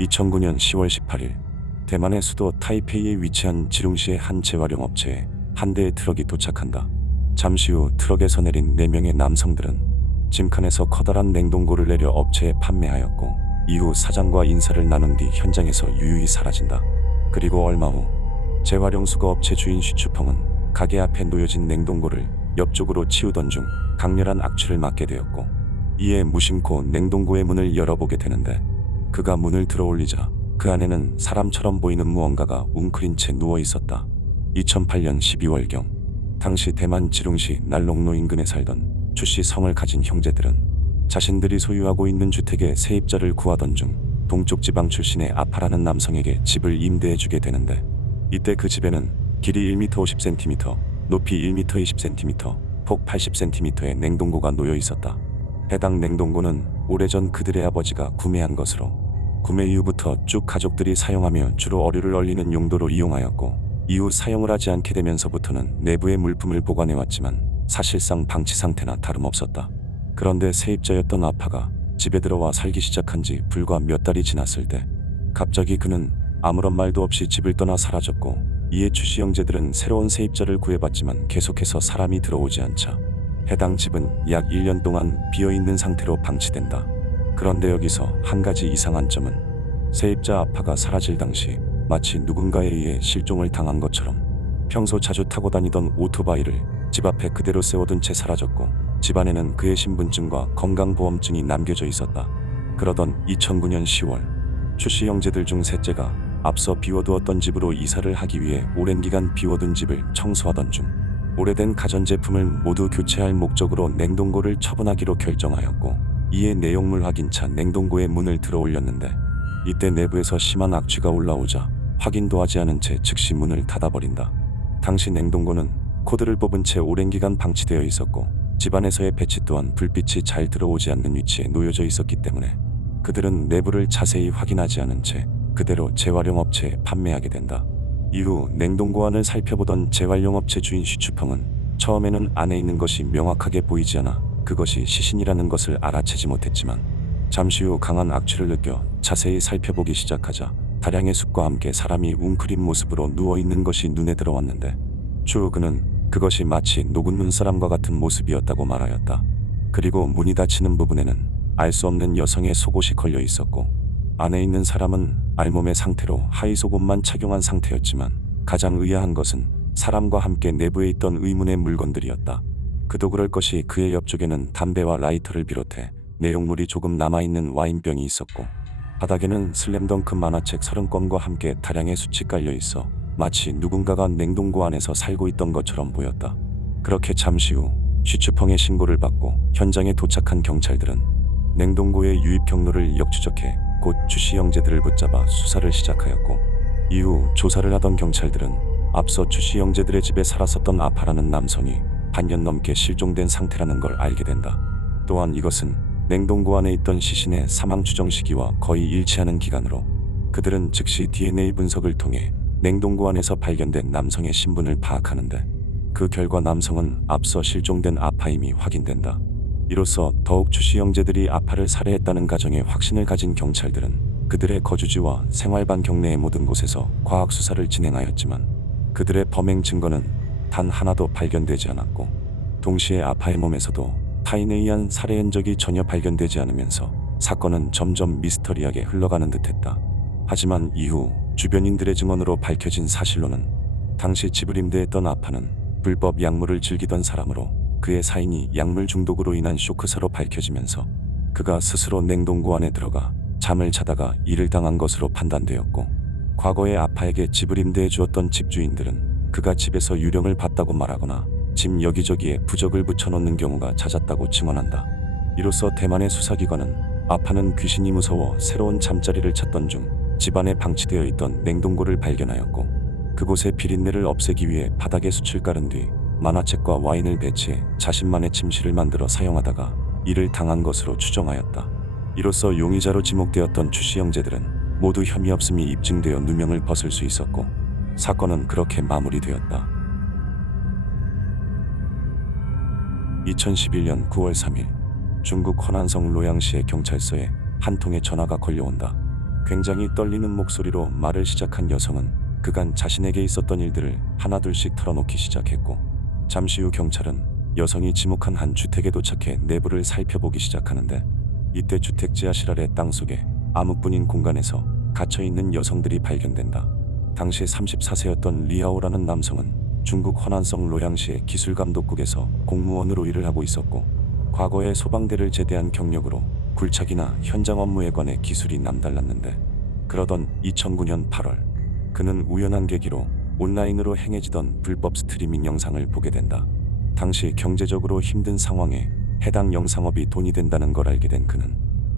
2009년 10월 18일 대만의 수도 타이페이에 위치한 지룽시의 한 재활용 업체에 한 대의 트럭이 도착한다. 잠시 후 트럭에서 내린 4명의 남성들은 짐칸에서 커다란 냉동고를 내려 업체에 판매하였고, 이후 사장과 인사를 나눈 뒤 현장에서 유유히 사라진다. 그리고 얼마 후 재활용 수거 업체 주인 슈추펑은 가게 앞에 놓여진 냉동고를 옆쪽으로 치우던 중 강렬한 악취를 맡게 되었고, 이에 무심코 냉동고의 문을 열어보게 되는데, 그가 문을 들어올리자 그 안에는 사람처럼 보이는 무언가가 웅크린 채 누워 있었다. 2008년 12월경 당시 대만 지룽시 날롱로 인근에 살던 추씨 성을 가진 형제들은 자신들이 소유하고 있는 주택에 세입자를 구하던 중 동쪽 지방 출신의 아파라는 남성에게 집을 임대해주게 되는데, 이때 그 집에는 길이 1m 50cm, 높이 1m 20cm, 폭 80cm의 냉동고가 놓여 있었다. 해당 냉동고는 오래전 그들의 아버지가 구매한 것으로 구매 이후부터 쭉 가족들이 사용하며 주로 어류를 얼리는 용도로 이용하였고, 이후 사용을 하지 않게 되면서부터는 내부의 물품을 보관해왔지만 사실상 방치 상태나 다름없었다. 그런데 세입자였던 아파가 집에 들어와 살기 시작한 지 불과 몇 달이 지났을 때 갑자기 그는 아무런 말도 없이 집을 떠나 사라졌고, 이에 추씨 형제들은 새로운 세입자를 구해봤지만 계속해서 사람이 들어오지 않자 해당 집은 약 1년 동안 비어있는 상태로 방치된다. 그런데 여기서 한 가지 이상한 점은 세입자 아파가 사라질 당시 마치 누군가에 의해 실종을 당한 것처럼 평소 자주 타고 다니던 오토바이를 집 앞에 그대로 세워둔 채 사라졌고, 집안에는 그의 신분증과 건강보험증이 남겨져 있었다. 그러던 2009년 10월 추씨 형제들 중 셋째가 앞서 비워두었던 집으로 이사를 하기 위해 오랜 기간 비워둔 집을 청소하던 중 오래된 가전제품을 모두 교체할 목적으로 냉동고를 처분하기로 결정하였고, 이에 내용물 확인차 냉동고의 문을 들어 올렸는데, 이때 내부에서 심한 악취가 올라오자 확인도 하지 않은 채 즉시 문을 닫아버린다. 당시 냉동고는 코드를 뽑은 채 오랜 기간 방치되어 있었고, 집안에서의 배치 또한 불빛이 잘 들어오지 않는 위치에 놓여져 있었기 때문에 그들은 내부를 자세히 확인하지 않은 채 그대로 재활용 업체에 판매하게 된다. 이후 냉동고 안을 살펴보던 재활용 업체 주인 슈추펑은 처음에는 안에 있는 것이 명확하게 보이지 않아 그것이 시신이라는 것을 알아채지 못했지만, 잠시 후 강한 악취를 느껴 자세히 살펴보기 시작하자 다량의 숯과 함께 사람이 웅크린 모습으로 누워있는 것이 눈에 들어왔는데, 추후 그는 그것이 마치 녹은 눈사람과 같은 모습이었다고 말하였다. 그리고 문이 닫히는 부분에는 알 수 없는 여성의 속옷이 걸려 있었고, 안에 있는 사람은 알몸의 상태로 하의 속옷만 착용한 상태였지만 가장 의아한 것은 사람과 함께 내부에 있던 의문의 물건들이었다. 그도 그럴 것이 그의 옆쪽에는 담배와 라이터를 비롯해 내용물이 조금 남아있는 와인병이 있었고, 바닥에는 슬램덩크 만화책 30권과 함께 다량의 숯이 깔려 있어 마치 누군가가 냉동고 안에서 살고 있던 것처럼 보였다. 그렇게 잠시 후 슈추펑의 신고를 받고 현장에 도착한 경찰들은 냉동고의 유입 경로를 역추적해 곧 추씨 형제들을 붙잡아 수사를 시작하였고, 이후 조사를 하던 경찰들은 앞서 추씨 형제들의 집에 살았었던 아파라는 남성이 반년 넘게 실종된 상태라는 걸 알게 된다. 또한 이것은 냉동고 안에 있던 시신의 사망 추정 시기와 거의 일치하는 기간으로 그들은 즉시 DNA 분석을 통해 냉동고 안에서 발견된 남성의 신분을 파악하는데, 그 결과 남성은 앞서 실종된 아파임이 확인된다. 이로써 더욱 추씨 형제들이 아파를 살해했다는 가정에 확신을 가진 경찰들은 그들의 거주지와 생활반 경내의 모든 곳에서 과학 수사를 진행하였지만 그들의 범행 증거는 단 하나도 발견되지 않았고, 동시에 아파의 몸에서도 타인에 의한 살해 흔적이 전혀 발견되지 않으면서 사건은 점점 미스터리하게 흘러가는 듯했다. 하지만 이후 주변인들의 증언으로 밝혀진 사실로는 당시 집을 임대했던 아파는 불법 약물을 즐기던 사람으로 그의 사인이 약물 중독으로 인한 쇼크사로 밝혀지면서 그가 스스로 냉동고 안에 들어가 잠을 자다가 이를 당한 것으로 판단되었고, 과거에 아파에게 집을 임대해 주었던 집주인들은 그가 집에서 유령을 봤다고 말하거나 집 여기저기에 부적을 붙여놓는 경우가 잦았다고 증언한다. 이로써 대만의 수사기관은 아파는 귀신이 무서워 새로운 잠자리를 찾던 중 집안에 방치되어 있던 냉동고를 발견하였고, 그곳의 비린내를 없애기 위해 바닥에 숯을 깔은 뒤 만화책과 와인을 배치해 자신만의 침실을 만들어 사용하다가 이를 당한 것으로 추정하였다. 이로써 용의자로 지목되었던 추씨 형제들은 모두 혐의 없음이 입증되어 누명을 벗을 수 있었고, 사건은 그렇게 마무리되었다. 2011년 9월 3일 중국 허난성 로양시의 경찰서에 한 통의 전화가 걸려온다. 굉장히 떨리는 목소리로 말을 시작한 여성은 그간 자신에게 있었던 일들을 하나둘씩 털어놓기 시작했고, 잠시 후 경찰은 여성이 지목한 한 주택에 도착해 내부를 살펴보기 시작하는데, 이때 주택 지하실 아래 땅속에 암흑뿐인 공간에서 갇혀있는 여성들이 발견된다. 당시 34세였던 리아오라는 남성은 중국 허난성 로양시의 기술감독국에서 공무원으로 일을 하고 있었고, 과거에 소방대를 제대한 경력으로 굴착이나 현장 업무에 관해 기술이 남달랐는데, 그러던 2009년 8월 그는 우연한 계기로 온라인으로 행해지던 불법 스트리밍 영상을 보게 된다. 당시 경제적으로 힘든 상황에 해당 영상업이 돈이 된다는 걸 알게 된 그는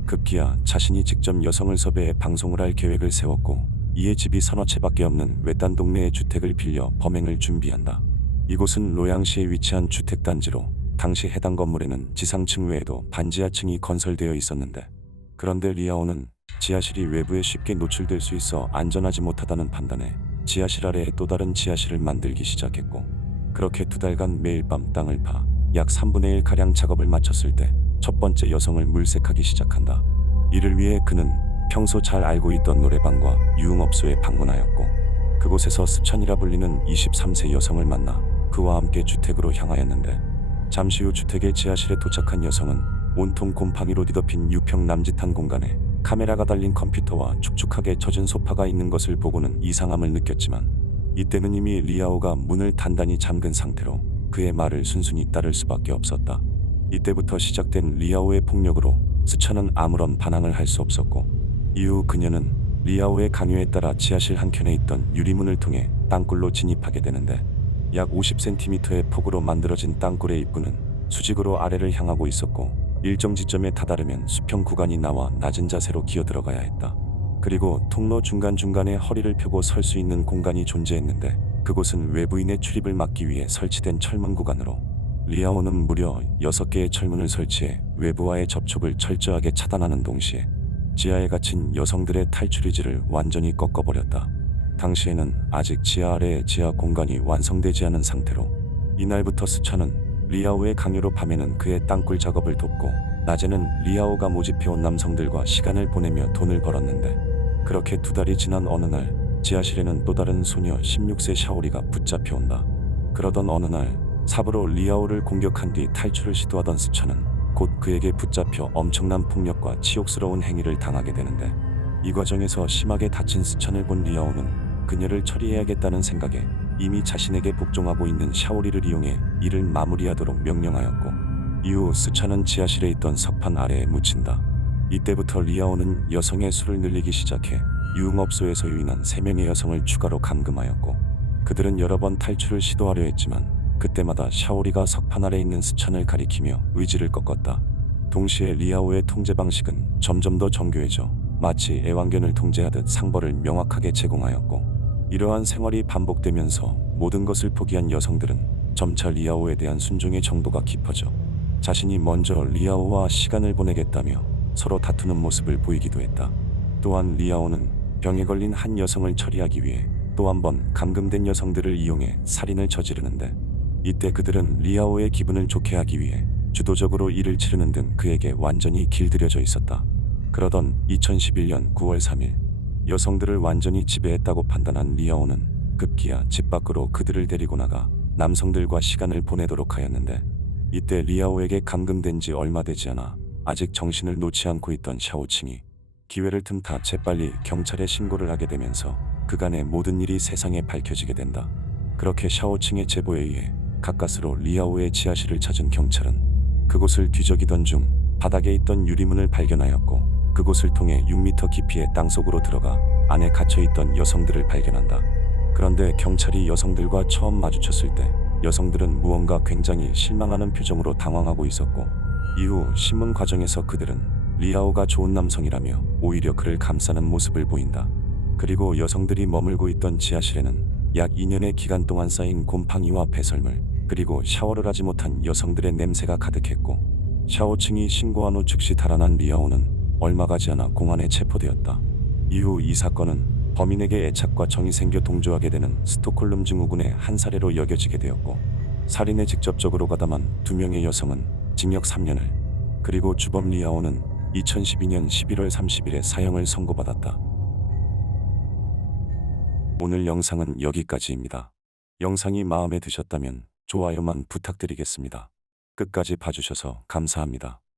급기야 자신이 직접 여성을 섭외해 방송을 할 계획을 세웠고, 이에 집이 서너 채밖에 없는 외딴 동네의 주택을 빌려 범행을 준비한다. 이곳은 로양시에 위치한 주택단지로 당시 해당 건물에는 지상층 외에도 반지하층이 건설되어 있었는데, 그런데 리아오는 지하실이 외부에 쉽게 노출될 수 있어 안전하지 못하다는 판단에 지하실 아래에 또 다른 지하실을 만들기 시작했고, 그렇게 2달간 매일 밤 땅을 파 약 3분의 1가량 작업을 마쳤을 때 첫 번째 여성을 물색하기 시작한다. 이를 위해 그는 평소 잘 알고 있던 노래방과 유흥업소에 방문하였고, 그곳에서 수찬이라 불리는 23세 여성을 만나 그와 함께 주택으로 향하였는데, 잠시 후 주택의 지하실에 도착한 여성은 온통 곰팡이로 뒤덮인 유평 남짓한 공간에 카메라가 달린 컴퓨터와 축축하게 젖은 소파가 있는 것을 보고는 이상함을 느꼈지만, 이때는 이미 리아오가 문을 단단히 잠근 상태로 그의 말을 순순히 따를 수밖에 없었다. 이때부터 시작된 리아오의 폭력으로 수찬은 아무런 반항을 할 수 없었고, 이후 그녀는 리아오의 강요에 따라 지하실 한켠에 있던 유리문을 통해 땅굴로 진입하게 되는데, 약 50cm의 폭으로 만들어진 땅굴의 입구는 수직으로 아래를 향하고 있었고, 일정 지점에 다다르면 수평 구간이 나와 낮은 자세로 기어 들어가야 했다. 그리고 통로 중간중간에 허리를 펴고 설 수 있는 공간이 존재했는데, 그곳은 외부인의 출입을 막기 위해 설치된 철문 구간으로 리아오는 무려 6개의 철문을 설치해 외부와의 접촉을 철저하게 차단하는 동시에 지하에 갇힌 여성들의 탈출 의지를 완전히 꺾어버렸다. 당시에는 아직 지하 아래의 지하 공간이 완성되지 않은 상태로 이날부터 수찬은 리아오의 강요로 밤에는 그의 땅굴 작업을 돕고, 낮에는 리아오가 모집해온 남성들과 시간을 보내며 돈을 벌었는데, 그렇게 2달이 지난 어느 날 지하실에는 또 다른 소녀 16세 샤오리가 붙잡혀온다. 그러던 어느 날 삽으로 리아오를 공격한 뒤 탈출을 시도하던 수찬은 곧 그에게 붙잡혀 엄청난 폭력과 치욕스러운 행위를 당하게 되는데, 이 과정에서 심하게 다친 수찬을 본 리아오는 그녀를 처리해야겠다는 생각에 이미 자신에게 복종하고 있는 샤오리를 이용해 이를 마무리하도록 명령하였고, 이후 수찬은 지하실에 있던 석판 아래에 묻힌다. 이때부터 리아오는 여성의 수를 늘리기 시작해 유흥업소에서 유인한 3명의 여성을 추가로 감금하였고, 그들은 여러 번 탈출을 시도하려 했지만 그때마다 샤오리가 석판 아래 있는 수찬을 가리키며 의지를 꺾었다. 동시에 리아오의 통제 방식은 점점 더 정교해져 마치 애완견을 통제하듯 상벌을 명확하게 제공하였고, 이러한 생활이 반복되면서 모든 것을 포기한 여성들은 점차 리아오에 대한 순종의 정도가 깊어져 자신이 먼저 리아오와 시간을 보내겠다며 서로 다투는 모습을 보이기도 했다. 또한 리아오는 병에 걸린 한 여성을 처리하기 위해 또 한 번 감금된 여성들을 이용해 살인을 저지르는데, 이때 그들은 리아오의 기분을 좋게 하기 위해 주도적으로 일을 치르는 등 그에게 완전히 길들여져 있었다. 그러던 2011년 9월 3일 여성들을 완전히 지배했다고 판단한 리아오는 급기야 집 밖으로 그들을 데리고 나가 남성들과 시간을 보내도록 하였는데, 이때 리아오에게 감금된 지 얼마 되지 않아 아직 정신을 놓지 않고 있던 샤오칭이 기회를 틈타 재빨리 경찰에 신고를 하게 되면서 그간의 모든 일이 세상에 밝혀지게 된다. 그렇게 샤오칭의 제보에 의해 가까스로 리아오의 지하실을 찾은 경찰은 그곳을 뒤적이던 중 바닥에 있던 유리문을 발견하였고, 그곳을 통해 6m 깊이의 땅속으로 들어가 안에 갇혀있던 여성들을 발견한다. 그런데 경찰이 여성들과 처음 마주쳤을 때 여성들은 무언가 굉장히 실망하는 표정으로 당황하고 있었고, 이후 신문 과정에서 그들은 리아오가 좋은 남성이라며 오히려 그를 감싸는 모습을 보인다. 그리고 여성들이 머물고 있던 지하실에는 약 2년의 기간 동안 쌓인 곰팡이와 배설물, 그리고 샤워를 하지 못한 여성들의 냄새가 가득했고, 샤오칭이 신고한 후 즉시 달아난 리아오는 얼마 가지 않아 공안에 체포되었다. 이후 이 사건은 범인에게 애착과 정이 생겨 동조하게 되는 스톡홀름 증후군의 한 사례로 여겨지게 되었고, 살인에 직접적으로 가담한 2명의 여성은 징역 3년을, 그리고 주범 리아오는 2012년 11월 30일에 사형을 선고받았다. 오늘 영상은 여기까지입니다. 영상이 마음에 드셨다면 좋아요만 부탁드리겠습니다. 끝까지 봐주셔서 감사합니다.